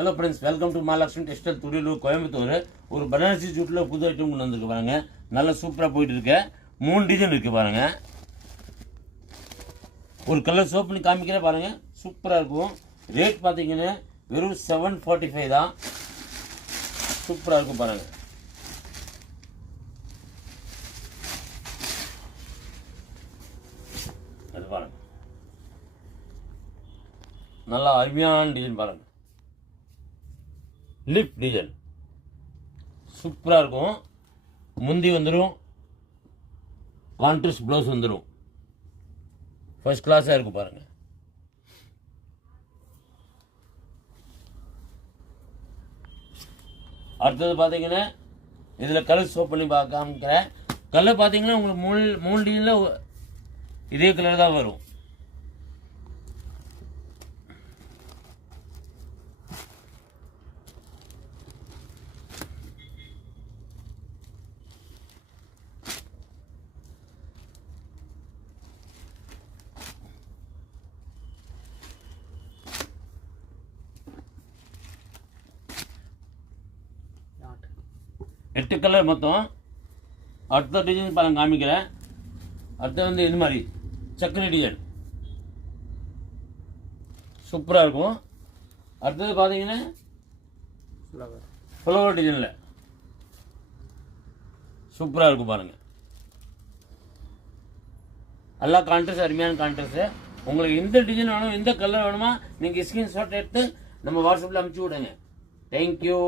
Hello friends, welcome to Mahalakshmi textile Thudiyalur Coimbatore. ஒரு பனாரசி ஜூட்டில் புது item கொண்டு வந்துருக்கு பாருங்க. நல்லா சூப்பராக போயிட்டு இருக்க 3 டிசைன் இருக்கு பாருங்க. ஒரு கலர் சோப் பண்ணி காமிக்கிறேன் பாருங்க, சூப்பராக இருக்கும். ரேட் பார்த்தீங்கன்னா வெறும் 745 தான். சூப்பராக இருக்கும் பாருங்க. அது பாருங்க, நல்லா அருமையான டிசைன் பாருங்க. லிப் டிசைன் சூப்பராக இருக்கும். முந்தி வந்துடும், கான்ட்ராஸ்ட் ப்ளவுஸ் வந்துடும். ஃபர்ஸ்ட் கிளாஸாக இருக்கும் பாருங்க. அடுத்தது பார்த்தீங்கன்னா இதில் கலர் சோப் பண்ணி காமிக்கிறேன். கலர் பார்த்தீங்கன்னா உங்களுக்கு மூணு டிசைனில் இதே கலர் தான் வரும். எட்டு கலர் மொத்தம். அடுத்த டிசைன் பாருங்க காமிக்கிறேன். அடுத்த வந்து இது மாதிரி சக்கரை டிசைன் சூப்பராக இருக்கும். அடுத்தது பார்த்தீங்கன்னா ஃப்ளவர் டிசைனில் சூப்பராக இருக்கும் பாருங்க. நல்லா கான்ட்ராஸ்ட், அருமையான கான்ட்ராஸ்ட். உங்களுக்கு எந்த டிசைன் வேணும், எந்த கலர் வேணுமா, நீங்கள் ஸ்கிரீன்ஷாட் எடுத்து நம்ம வாட்ஸ்அப்பில் அனுப்பிச்சி விடுங்க. தேங்க்யூ.